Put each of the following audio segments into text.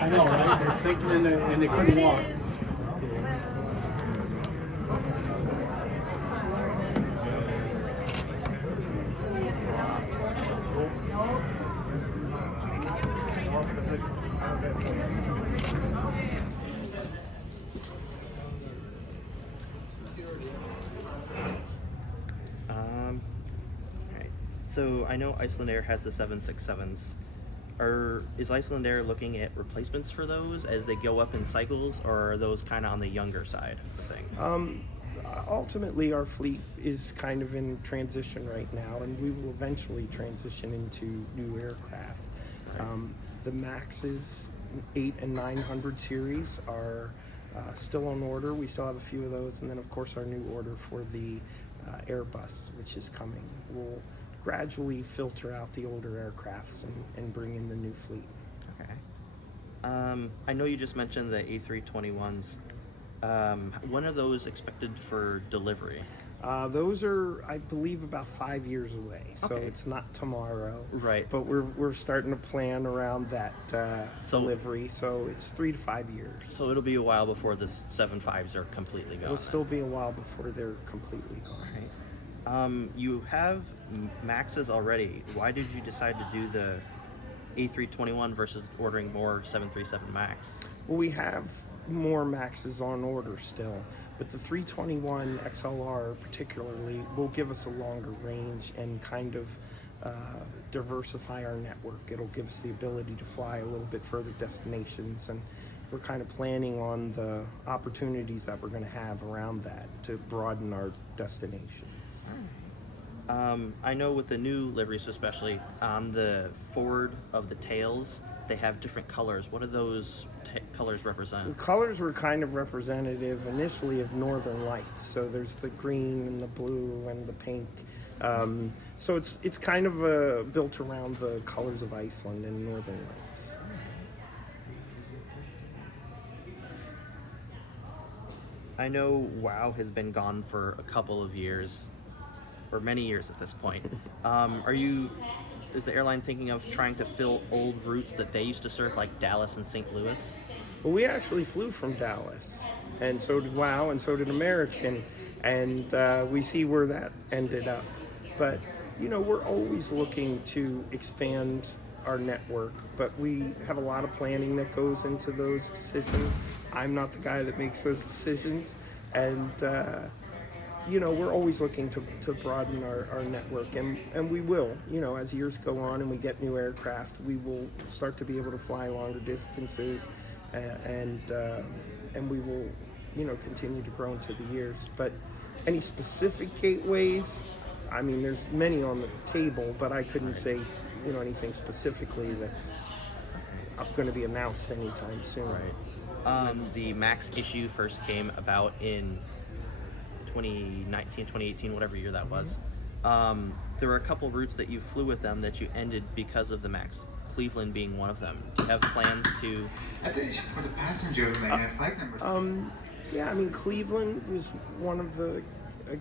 I know, right? They're sinking and they couldn't walk. Alright. So I know Icelandair has the 767s. Is Icelandair looking at replacements for those as they go up in cycles, or are those kind of on the younger side of the thing? Ultimately, our fleet is kind of in transition right now, and we will eventually transition into new aircraft. The Maxes 8 and 900 series are still on order. We still have a few of those, and then of course our new order for the Airbus, which is coming, will gradually filter out the older aircrafts and bring in the new fleet. Okay. I know you just mentioned the A321s. When are those expected for delivery? Those are, I believe, about 5 years away. So Okay. it's not tomorrow. Right. But we're starting to plan around that delivery. So it's 3 to 5 years. So it'll be a while before the 75s are completely gone. It'll still be a while before they're completely gone. Right. You have Maxes already. Why did you decide to do the A321 versus ordering more 737 Max? Well, we have more Maxes on order still, but the 321 XLR particularly will give us a longer range and kind of diversify our network. It'll give us the ability to fly a little bit further destinations, and we're kind of planning on the opportunities that we're going to have around that to broaden our destinations. I know with the new liveries, especially on the forward of the tails, they have different colors. What do those colors represent? The colors were kind of representative initially of Northern Lights. So there's the green and the blue and the pink. So it's kind of built around the colors of Iceland and Northern Lights. I know WOW has been gone for a couple of years, or many years at this point. Is the airline thinking of trying to fill old routes that they used to serve, like Dallas and St. Louis? Well, we actually flew from Dallas, and so did WOW, and so did American, and we see where that ended up. But, you know, we're always looking to expand our network, but we have a lot of planning that goes into those decisions. I'm not the guy that makes those decisions, and you know, we're always looking to broaden our network, and we will, you know, as years go on and we get new aircraft, we will start to be able to fly longer distances, and we will, you know, continue to grow into the years. But any specific gateways, I mean, there's many on the table, but I couldn't say, you know, anything specifically that's going to be announced anytime soon. Right. The Max issue first came about in 2019, 2018, whatever year that was. There were a couple routes that you flew with them that you ended because of the Max, Cleveland being one of them. Do you have plans to... Attention for the passenger, may I have flight number? Yeah, I mean, Cleveland was one of the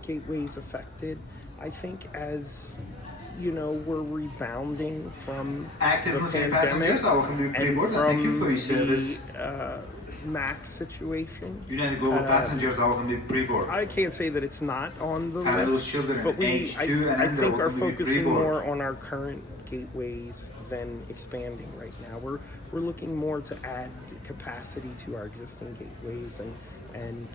gateways affected. I think as, you know, we're rebounding from Active the Muslim pandemic passengers are welcome to and pre-board, and thank you for from your service. the Max situation. United Global passengers are welcome to pre-board. I can't say that it's not on the Family list, children but aged 2 and I under think are welcome to be focusing pre-board. more on our current gateways than expanding right now. We're looking more to add capacity to our existing gateways and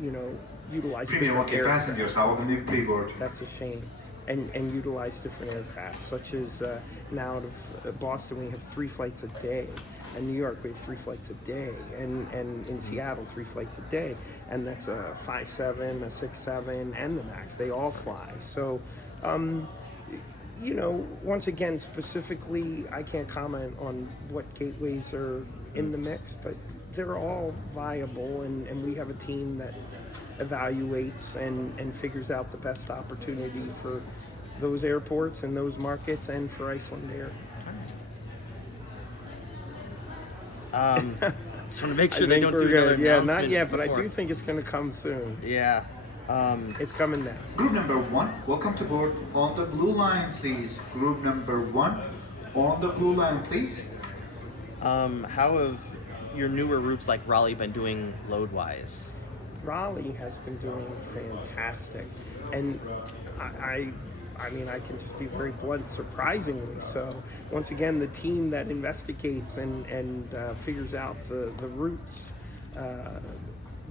you know, utilize Premium different okay aircraft. passengers are welcome to pre-board. That's a shame. And utilize different aircraft, such as now out of Boston we have 3 flights a day. In New York we have 3 flights a day, and in Seattle 3 flights a day, and that's a 5-7, a 6-7, and the Max. They all fly. So, you know, once again, specifically, I can't comment on what gateways are in the mix, but they're all viable, and we have a team that evaluates and figures out the best opportunity for those airports and those markets and for Icelandair. Just want to make sure I they think don't we're do another good. Yeah, not announcement yet, but I before. do think it's going to come soon. Yeah. It's coming now. Group number 1, welcome to board on the blue line, please. Group number 1, on the blue line, please. How have your newer routes like Raleigh been doing load-wise? Raleigh has been doing fantastic, and I mean, I can just be very blunt, surprisingly so. Once again, the team that investigates and figures out the routes,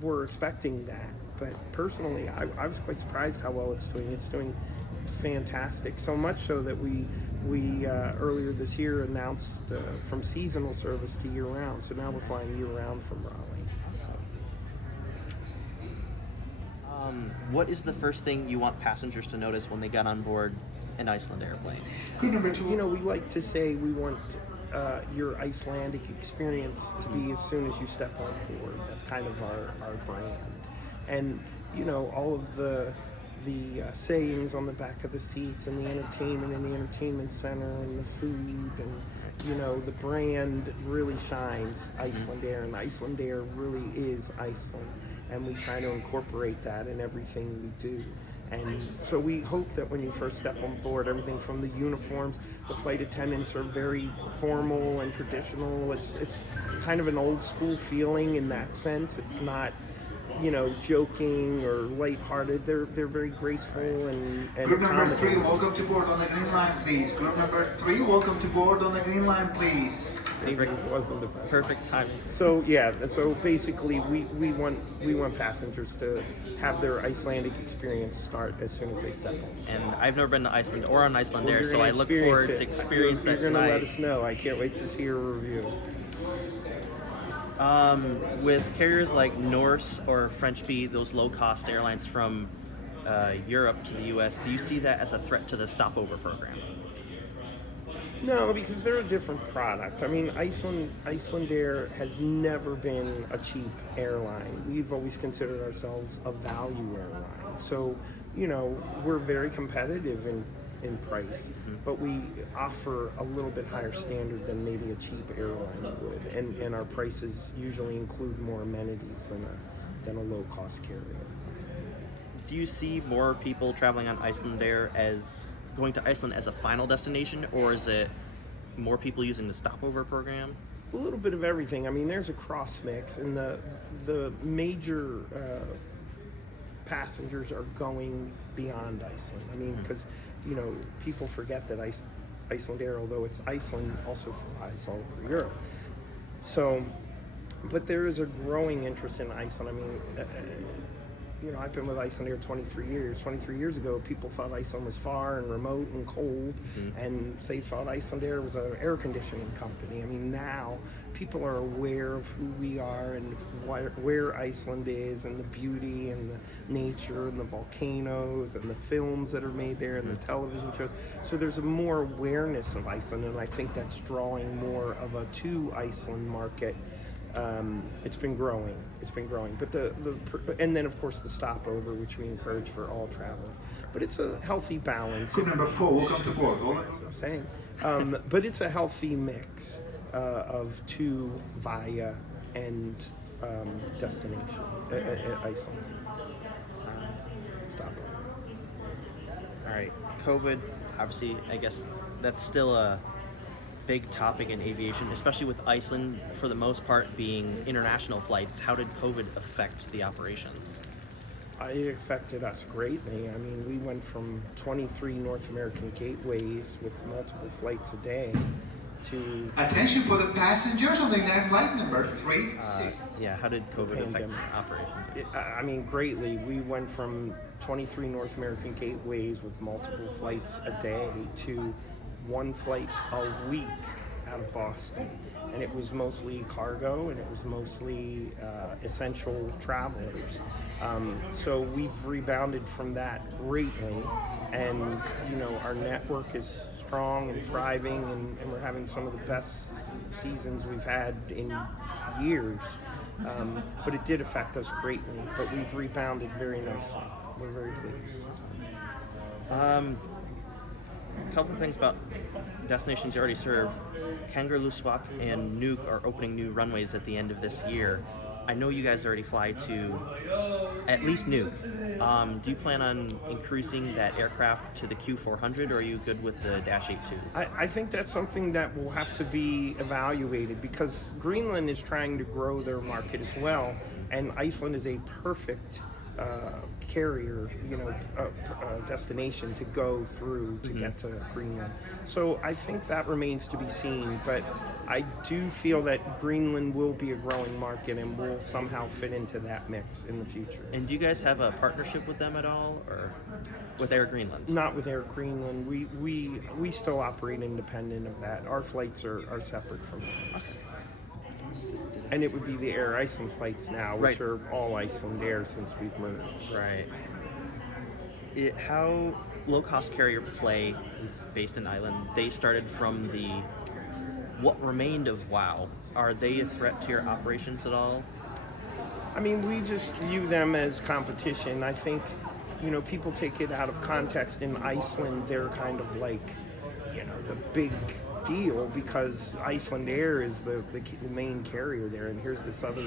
were expecting that. But personally, I was quite surprised how well it's doing. It's doing fantastic, so much so that we earlier this year announced from seasonal service to year-round. So now we're flying year-round from Raleigh. What is the first thing you want passengers to notice when they get on board an Iceland airplane? Crew number 2. You know, we like to say we want your Icelandic experience to be as soon as you step on board. That's kind of our brand. And, you know, all of the sayings on the back of the seats and the entertainment in the entertainment center and the food and, you know, the brand really shines Icelandair, and Icelandair really is Iceland. And we try to incorporate that in everything we do. And so we hope that when you first step on board, everything from the uniforms, the flight attendants are very formal and traditional. It's kind of an old school feeling in that sense. It's not, you know, joking or lighthearted. They're very graceful and Group number 3, accommodating. welcome to board on the green line, please. Group number 3, welcome to board on the green line, please. Maybe it wasn't the best. Perfect timing. So yeah, so basically we want passengers to have their Icelandic experience start as soon as they step on. And I've never been to Iceland or on Icelandair, Well, you're so gonna I look experience forward it. to experience that You're gonna let tonight. us know. I can't wait to see your review. With carriers like Norse or French Bee, those low-cost airlines from Europe to the U.S., do you see that as a threat to the stopover program? No, because they're a different product. I mean, Icelandair has never been a cheap airline. We've always considered ourselves a value airline. So, you know, we're very competitive in price, but we offer a little bit higher standard than maybe a cheap airline would. And our prices usually include more amenities than a low-cost carrier. Do you see more people traveling on Icelandair as going to Iceland as a final destination, or is it more people using the stopover program? A little bit of everything. I mean, there's a cross mix, and the major passengers are going beyond Iceland. I mean, because, you know, people forget that Icelandair, although it's Iceland, also flies all over Europe. So, but there is a growing interest in Iceland. I mean, you know, I've been with Icelandair 23 years. 23 years ago, people thought Iceland was far and remote and cold, and they thought Icelandair was an air conditioning company. I mean, now people are aware of who we are and where Iceland is, and the beauty and the nature and the volcanoes and the films that are made there and the television shows. So there's a more awareness of Iceland, and I think that's drawing more of a to Iceland market. It's been growing. But and then of course the stopover, which we encourage for all travelers. But it's a healthy balance. Group number 4, welcome to board. Over. That's what I'm saying. But it's a healthy mix of to, via, and destination at Iceland. Stopover. All right, COVID, obviously, I guess that's still a big topic in aviation, especially with Iceland, for the most part, being international flights. How did COVID affect the operations? It affected us greatly. I mean, we went from 23 North American gateways with multiple flights a day to Attention for the passengers on the next flight number 3. Yeah, how did COVID affect Pandemic. operations? I mean, greatly. We went from 23 North American gateways with multiple flights a day to one flight a week out of Boston, and it was mostly cargo, and it was mostly essential travelers. So we've rebounded from that greatly, and you know, our network is strong and thriving, and we're having some of the best seasons we've had in years. But it did affect us greatly, but we've rebounded very nicely. We're very pleased. A couple of things about destinations you already serve. Kangerlussuaq and Nuuk are opening new runways at the end of this year. I know you guys already fly to at least Nuuk. Do you plan on increasing that aircraft to the Q400, or are you good with the Dash 8-2? I think that's something that will have to be evaluated because Greenland is trying to grow their market as well, and Iceland is a perfect carrier, destination to go through to get to Greenland. So I think that remains to be seen, but I do feel that Greenland will be a growing market and will somehow fit into that mix in the future. And do you guys have a partnership with them at all, or with Air Greenland? Not with Air Greenland. We still operate independent of that. Our flights are separate from theirs. And it would be the Air Iceland flights now, which Right. are all Icelandair since we've merged. Right. How low-cost carrier Play is based in Ireland. They started from what remained of WOW. Are they a threat to your operations at all? I mean, we just view them as competition. I think, people take it out of context. In Iceland, they're kind of like, the big deal because Icelandair is the main carrier there, and here's this other,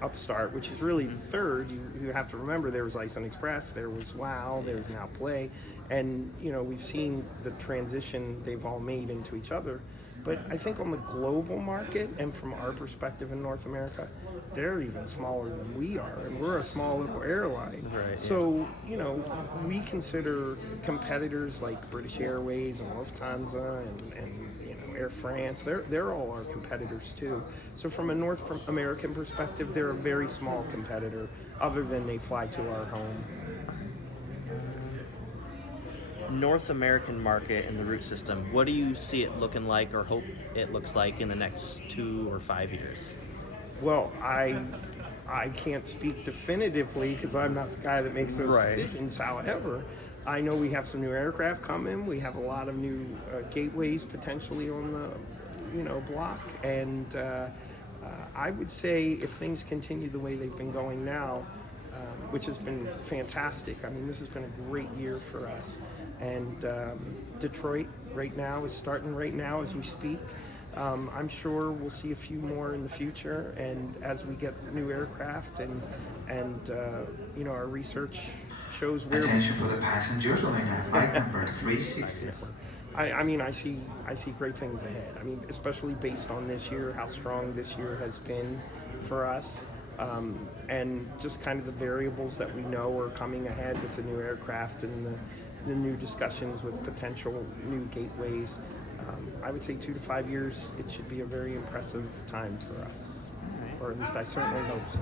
upstart, which is really the third. You have to remember there was Iceland Express, there was WOW, there's now Play, and we've seen the transition they've all made into each other. But I think on the global market and from our perspective in North America, they're even smaller than we are, and we're a small little airline. Right, so, we consider competitors like British Airways and Lufthansa and Air France, they're all our competitors too. So from a North American perspective, they're a very small competitor, other than they fly to our home. North American market and the route system, what do you see it looking like or hope it looks like in the next 2 or 5 years? Well, I can't speak definitively because I'm not the guy that makes those decisions. However, I know we have some new aircraft coming. We have a lot of new gateways potentially on the block, and I would say if things continue the way they've been going now, which has been fantastic. I mean, this has been a great year for us. And Detroit right now is starting right now as we speak. I'm sure we'll see a few more in the future, and as we get new aircraft and our research shows where. Attention for the passengers on flight number 366. I see great things ahead. I mean, especially based on this year, how strong this year has been for us, and just kind of the variables that we know are coming ahead with the new aircraft and the new discussions with potential new gateways. I would say 2 to 5 years, it should be a very impressive time for us, or at least I certainly hope so.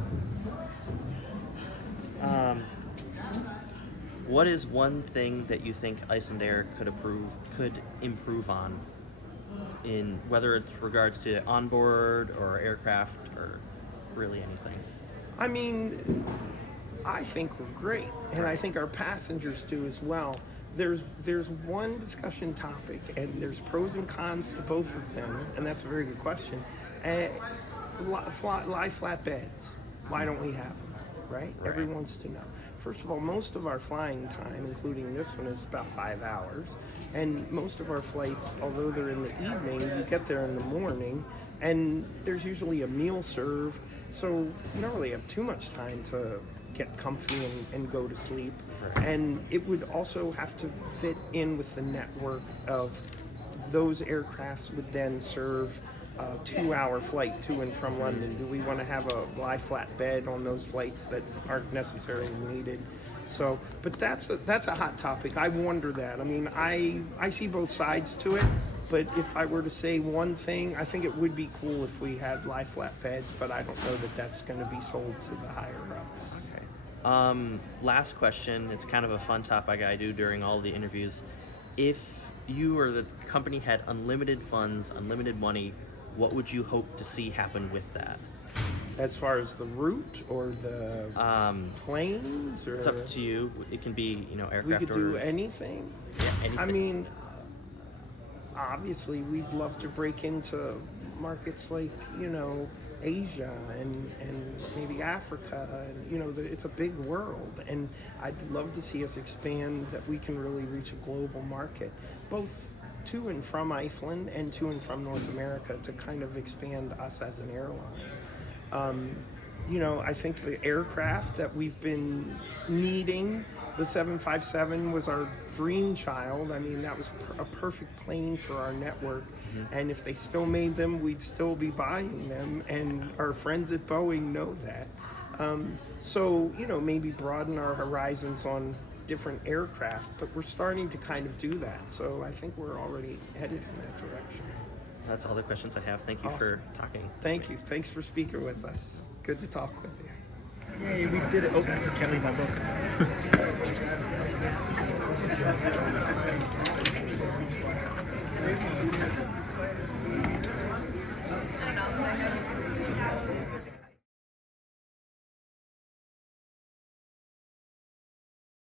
What is one thing that you think Icelandair could improve on, in whether it's regards to onboard or aircraft or really anything? I mean, I think we're great, and I think our passengers do as well. There's one discussion topic, and there's pros and cons to both of them, and that's a very good question. Lie flat beds. Why don't we have them? Right? Everyone wants to know. First of all, most of our flying time, including this one, is about 5 hours, and most of our flights, although they're in the evening, you get there in the morning, and there's usually a meal served, so you don't really have too much time to get comfy and go to sleep. And it would also have to fit in with the network of those aircrafts would then serve a 2-hour flight to and from London. Do we want to have a lie flat bed on those flights that aren't necessarily needed? So, but that's a hot topic. I wonder that. I mean, I see both sides to it, but if I were to say one thing, I think it would be cool if we had lie flat beds, but I don't know that that's going to be sold to the higher ups. Okay. Last question. It's kind of a fun topic I do during all the interviews. If you or the company had unlimited funds, unlimited money, what would you hope to see happen with that? As far as the route or the planes? Or It's up to you. It can be, aircraft we could orders. do anything. Yeah, anything. I mean, obviously, we'd love to break into markets like, Asia and maybe Africa, and it's a big world, and I'd love to see us expand that we can really reach a global market, both to and from Iceland and to and from North America, to kind of expand us as an airline. I think the aircraft that we've been needing, the 757 was our dream child. I mean, that was a perfect plane for our network. And if they still made them, we'd still be buying them. And our friends at Boeing know that. So, maybe broaden our horizons on different aircraft, but we're starting to kind of do that. So I think we're already headed in that direction. That's all the questions I have. Thank you for talking. Thank you. Thanks for speaking with us. Good to talk with you. Yay, we did it. Oh, I can't leave my book.